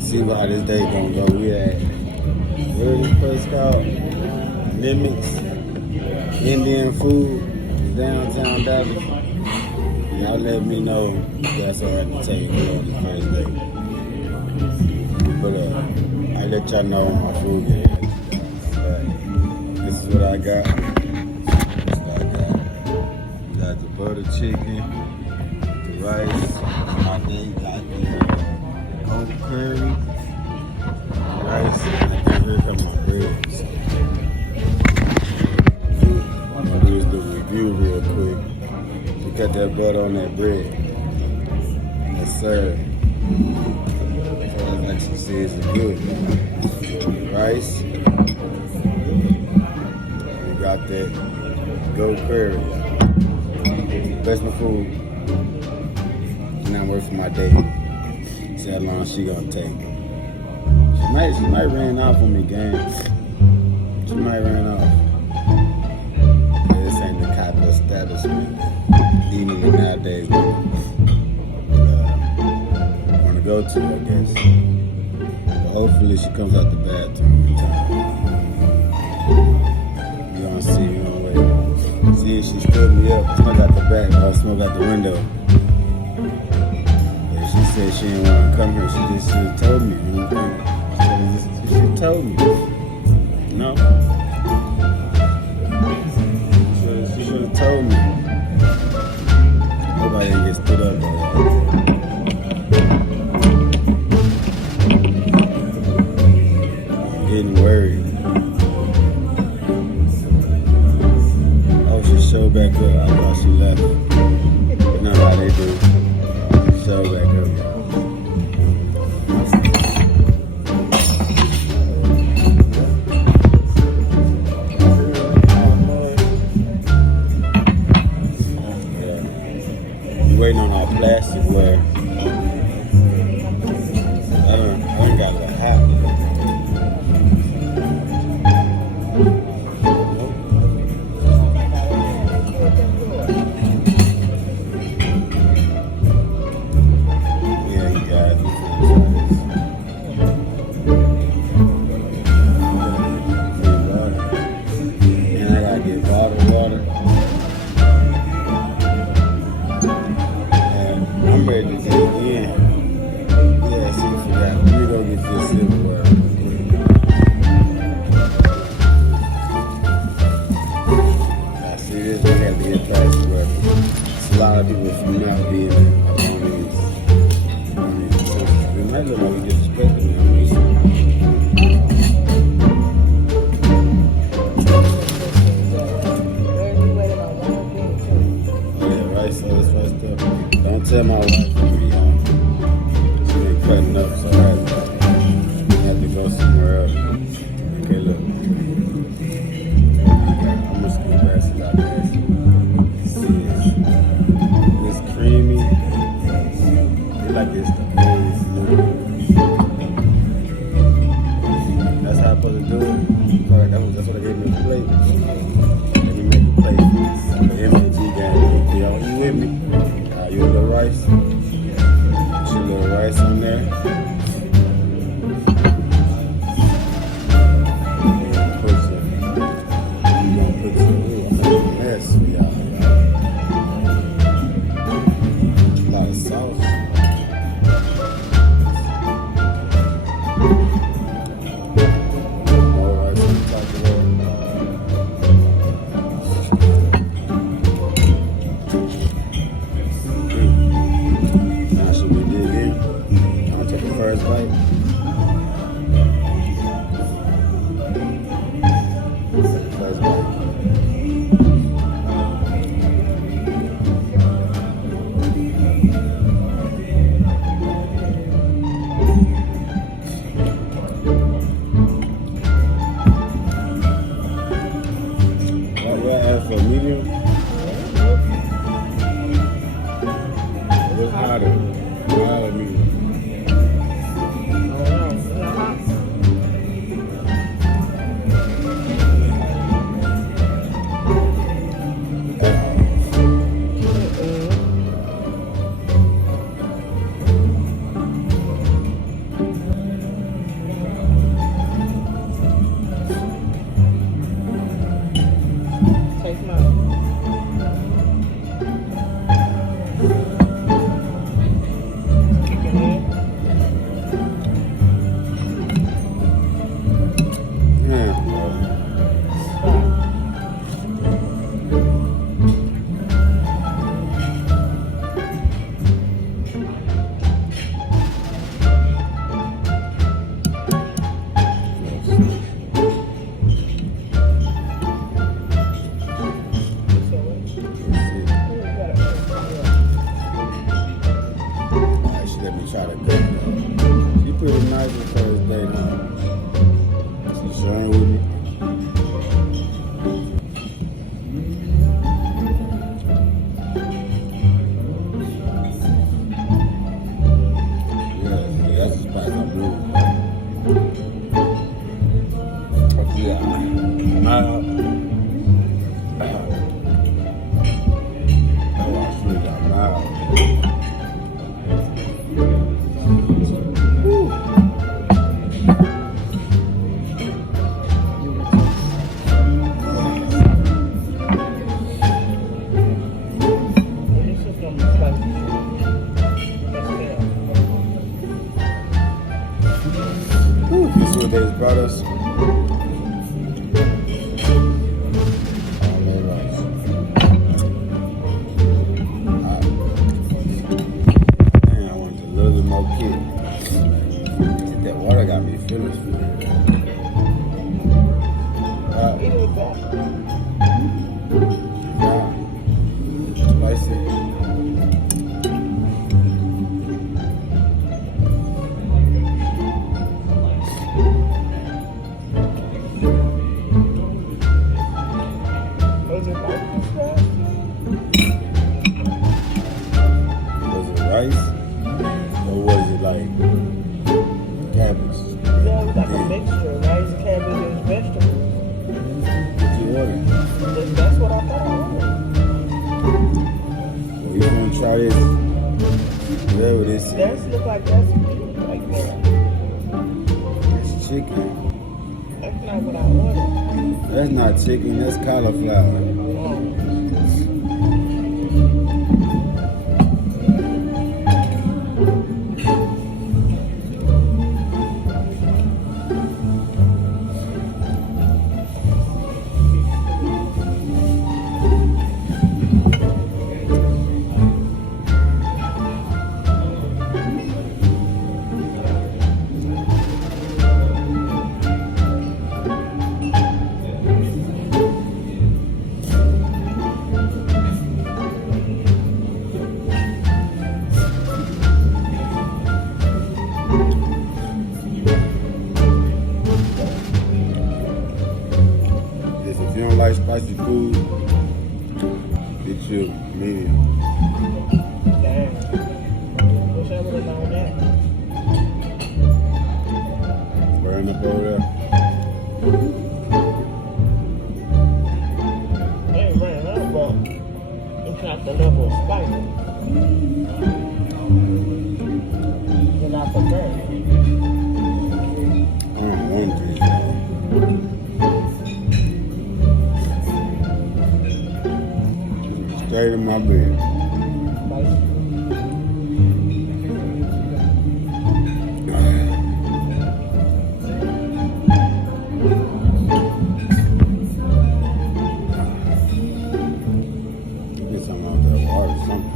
See how this day gonna go. We at where this place called? Mimics Indian Food, downtown Dallas. Y'all let me know if that's alright to take me on the first day. But I let y'all know when my food get here. This is what I got. We got the butter chicken, the rice. I think got the cold curry, rice, and here comes my bread. So, I'm gonna do the review real quick. We cut that butter on that bread. Yes, sir. So like she says, it's good. Rice. We got that goat curry. Best my food. And I'm working for my day. See how long she gonna take. She might ran off on me, gang. She might ran off. This ain't the type of establishment eating it nowadays. Want to go to, I guess. But hopefully she comes out the bathroom in time. You gonna see me on the way. See if she stood me up. Smoke out the back. Smoke out the window. She said she didn't want to come here. She just should have told me. You know what I'm saying? She should have told me. No? She should have told me. Nobody didn't get stood up though. I'm getting worried. Oh, she showed back up. I thought she left. You know how they do. Show back up. Waiting on our plasticware. I done got a hot. Yeah, you guys. And I gotta get bottled water. I'm ready to dig in. Yeah, see, forgot. Let me go get this silverware. I see this, we have to get plasticware. It's a lot of people from now being on these systems. It might look like we disrespecting them. Don't tell my wife to be on. She been cutting up, so I have to go somewhere else. Okay, look. I'm just gonna pass it out there. See, it's creamy. They like this the old noodles. That's how I'm supposed to do it. So that's what I gave me a plate. Let me make a plate. The MAG gang. Y'all, you with me? You a little rice. Put your little rice on there. Put some. You gonna put some. Ooh, I'm making a mess, y'all. A lot of sauce. More rice on top of that. First bite. First bite. pretty nice the first day now. She sure ain't with me. Yeah, that's the spot I'm doing. Yeah. This is what they brought us. Man, I want a little bit more kick. That water got me finished. Spicy. Rice, or was it like cabbage? Yeah, it was like a mixture, rice, cabbage, and vegetables. What you ordered? That's what I thought I ordered. So you want to try this? Whatever this is. That look like that's meat right there. It's chicken. That's not what I ordered. That's not chicken, that's cauliflower. Oh. If you don't like spicy food, get you medium. Damn. Wish I would have known that. Burn up over there. I ain't running out, but it's not the level of spice that I prefer. I don't want to. Straight in my bed. Spicy. Get something out that water, something.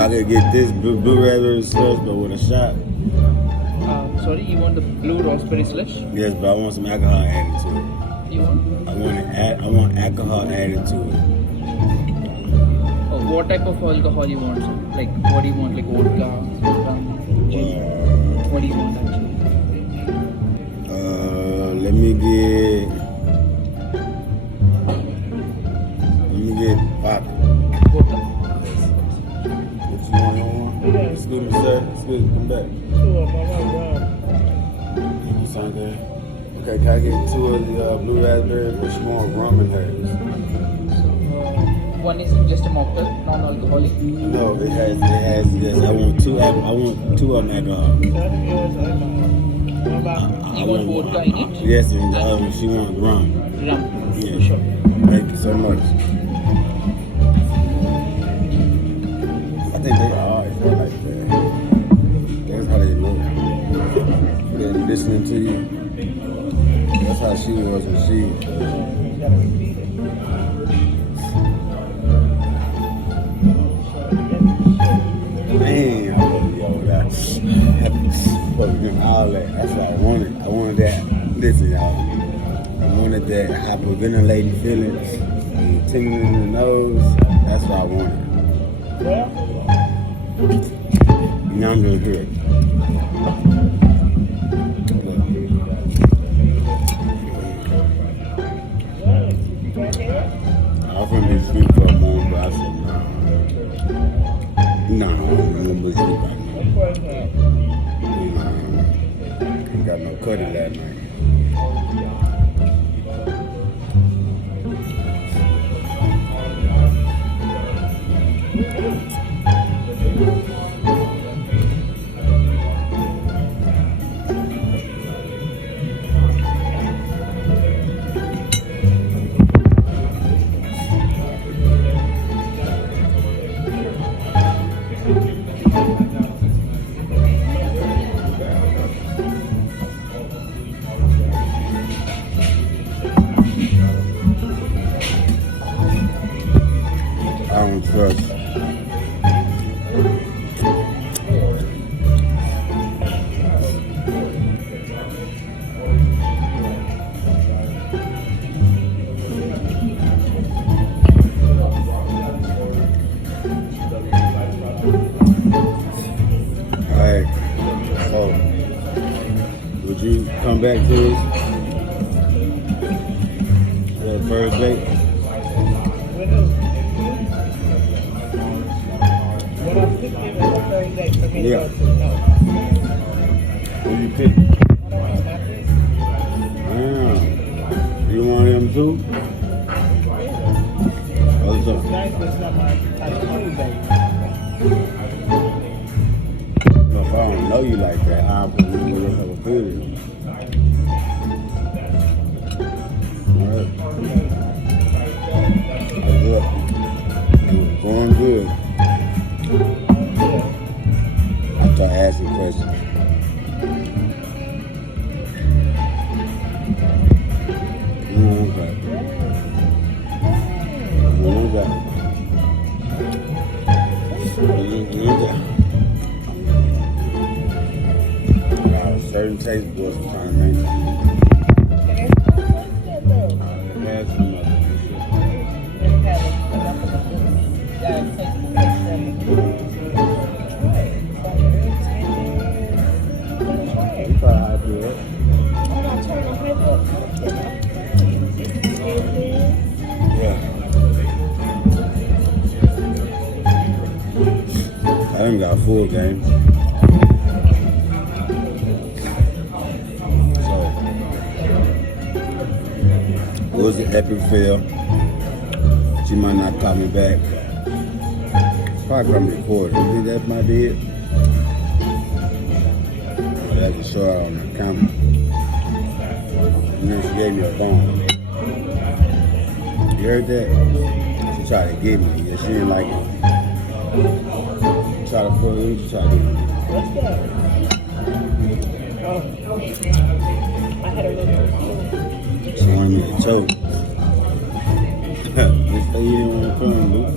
I could get this blue raspberry slush, but with a shot. Sorry, you want the blue raspberry slush? Yes, but I want some alcohol added to it. You want? I want alcohol added to it. Oh, what type of alcohol you want? Sir? Like, what do you want? Like vodka, rum, gin? What do you want actually? Let me get vodka. Vodka? What you want? Excuse me, sir. Excuse me, come back. Something. Okay, can I get 2 of the blue raspberry? But she want rum in hers. One is just a mocktail, non-alcoholic. No, it has. Yes, I want 2 of them alcohol. You want vodka in it? Yes, and she wants rum. Rum. Yeah. Sure. Thank you so much. I think they always feel like that. That's how they look. They're listening to you. That's how she was when she. Man, I love you all that. All that. That's what I wanted. I wanted that. Listen, y'all. I wanted that hyperventilating feeling, and tingling in the nose. That's what I wanted. Now I'm gonna hear it. I was gonna be asleep for a moment, but I said no. I'm gonna be asleep right now. Ain't got no cutty last night. I don't trust. Alright, so would you come back to us? That first date? Yeah. Who you pick? Damn. You want him too? What's up? No, if I don't know you like that, how am I going to have a feeling? Alright. That's good. It was going good. I start asking questions. Okay. Certain taste buds I'm trying to make. Had some other you probably how I do it. Yeah. I done got a full game. So, it was an epic fail. She might not call me back. Probably from the record. You think that might be it? I have to show her on the camera. And then she gave me a phone. You heard that? She tried to get me. Yeah, she didn't like it. She tried to pull in, she tried to get me. What's that? Oh. I had a little. She wanted me to choke. Just say you didn't want to come, dude.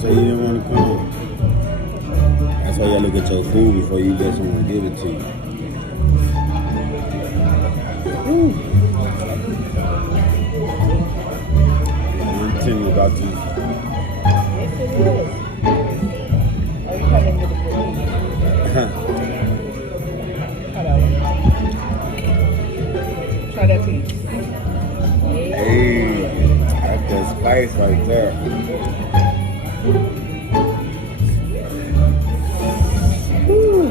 So say you didn't want to come. That's why you gotta look at your food before you let someone give it to you. I'm telling you about this. Yes, it is. Are you coming with the police? Hold on. Try that piece. Hey, that's that spice right there. Woo.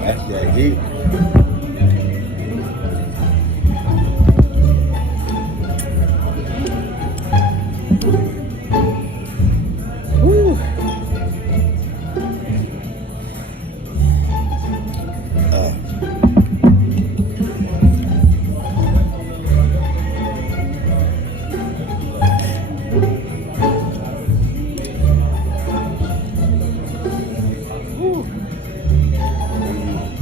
That's that heat. Woo.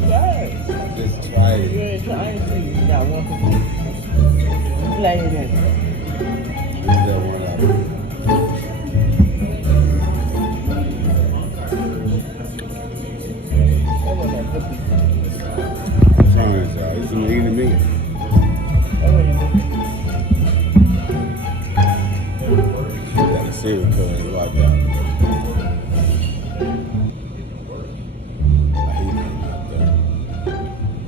Yes. Just try it. Yeah, I ain't see you got one for me. Play it in. Use that one out. That wasn't a good piece. I'm trying this out. It's eating to me. That wasn't a good piece. Got a cereal color like that. I hate it like that.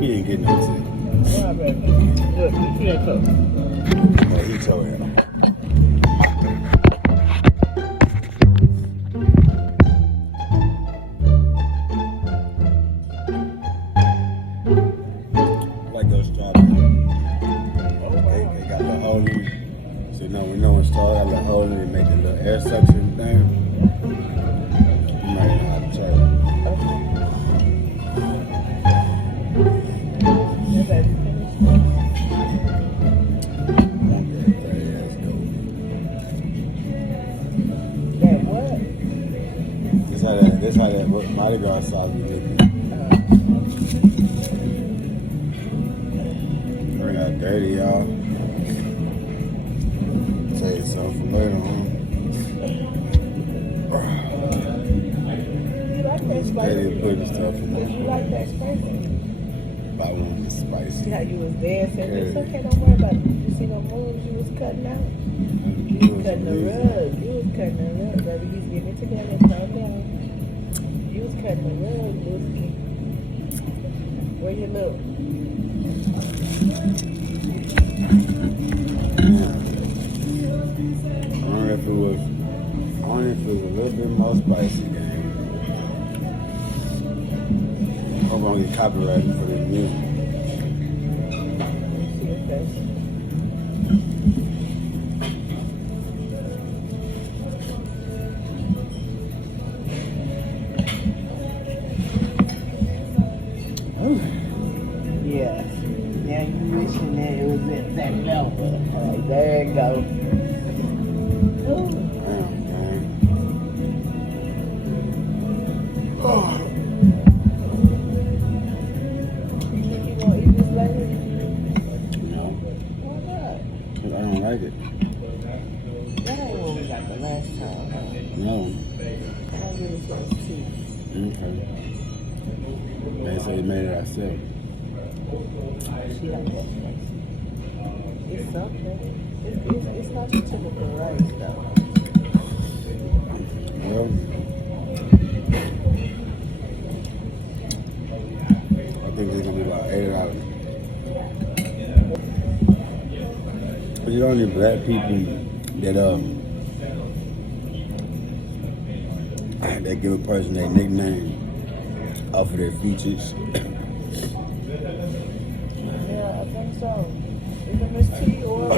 He ain't getting no tip. Look, you can't cook. No, he told him. Like those strawberries. They got a little hole in it. So you know, we know when straw got a little hole in it, make a little air suction thing. You might know how to try it. That what? This how that Mardi Gras sauce be looking. We got dirty, y'all. Tell you something for later on. You like that Dirty spicy? pudding stuff. Did you like that spicy? I want this See spicy. how you was dancing? It's Yeah. okay, don't worry about it. You see no moves you was cutting out? You was cutting the rug. You was cutting the rug, baby. He's getting it together. Calm down. You was cutting the rug, Lucy. Where you look? Only if it was a little bit more spicy, gang. Hope I don't get copyrighted for this music. See your face. Yes. Now you wishing that it was at that level. There you go. Ooh. Damn, man. Oh. You think you gonna eat this later? No, Why not? 'cause I don't like it. That ain't what we got the last time. Huh? No. I'll give it to us too. Okay. They say they made it ourselves. She like that spicy. It's something. It's not your typical rice though. Well, I think it's gonna be about $80. But you don't need black people that give a person their nickname off of their features. Yeah, I think so. Either Miss T or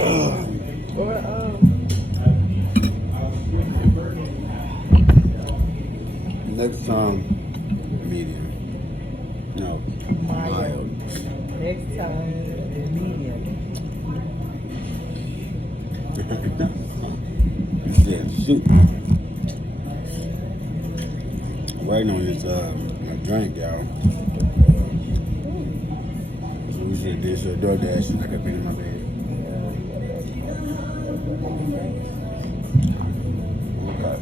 Next time, medium. No, mild. Next time, medium. Yeah, shoot. I'm waiting on this drink, y'all. So we should do this DoorDash and I can be in my bed. Okay.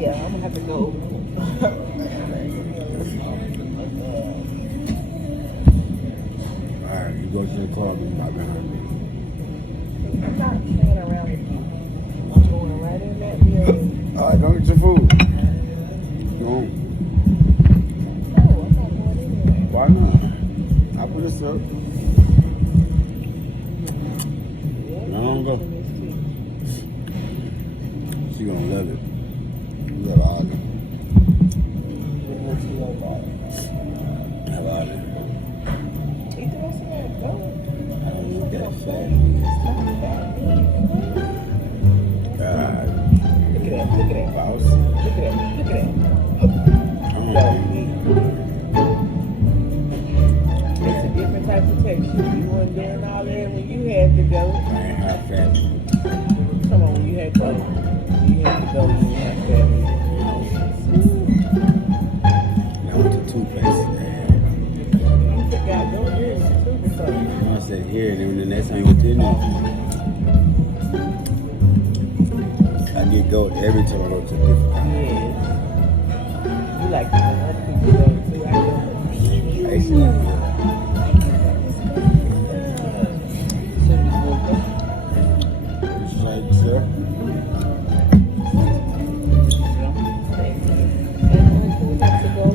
Yeah, I'm gonna have to go. Alright, you go to the club and I'll be hungry. I'm not playing around with you. I'm going right in that building. Alright, go get your food. Go on. No, I'm not going in there. Why not? I'll put this up. No, don't go. She gonna love it. You got olive. Have olive. Eat the rest of that. Go. I don't need that fat. God. Look at that. Look at that. Boss. Look at that. Look at that. It's a different type of texture. You weren't doing all that when you had to go. I ain't high fat. Come on, when you had to go. When you had to go, you didn't have that. I went to two places. You forgot those years too before. I said here, and then the next time you went to India, I get goat every time I go to a different country. Yeah. You like to when other people go too. I go. I used to like it's like, sir. And who have to go?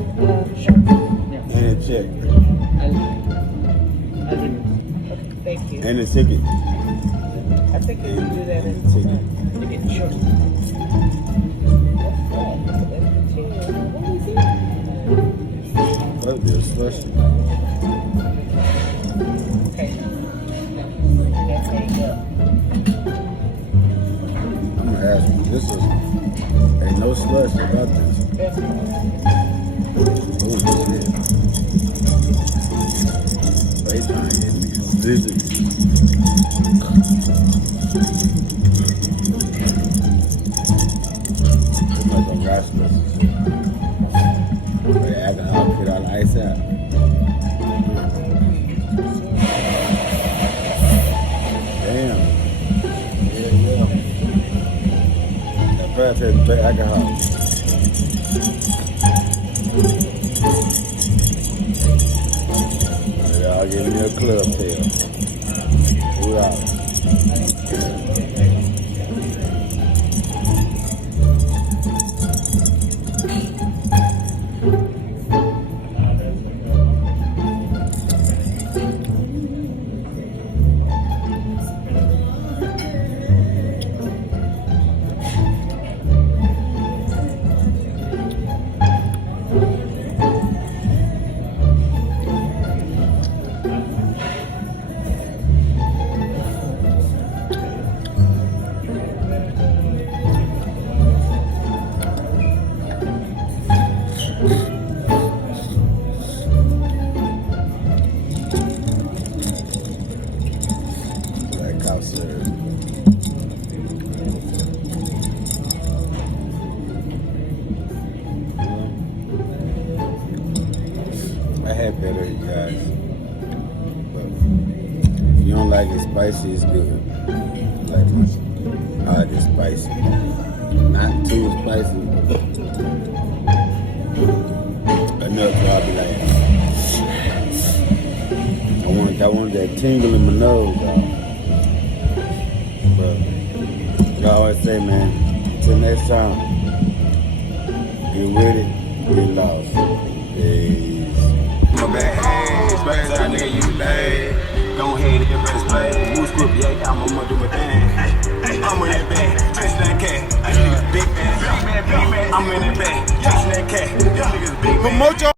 Yeah. And a check. I'll bring it. Okay, thank you. And a ticket. I think you can do that in And a ticket. Okay, sure. Fuck this, slushy. Okay. That hang up. I'm gonna ask you, this is, ain't no slush about this. That's fine. Oh, shit. They trying to get me dizzy. Too much on gas slush. But I can all put all the ice out. Damn. Yeah. That breath has bad alcohol. Y'all give me a club tail. I had better, you guys. But if you don't like it spicy, it's good. Like it's spicy. Not too spicy. Enough to I'll be like, Got one that tingle in my nose, dog. But like I always say, man, till next time, get with it, get lost. Peace. My bad ass, back to nigga, you lay. Go ahead and get ready to play. Move script, yeah, I'ma do my thing. I'm in that bag, chasing that cat. These niggas big man, I'm in that bag, chasing that cat. These niggas big man. Promote your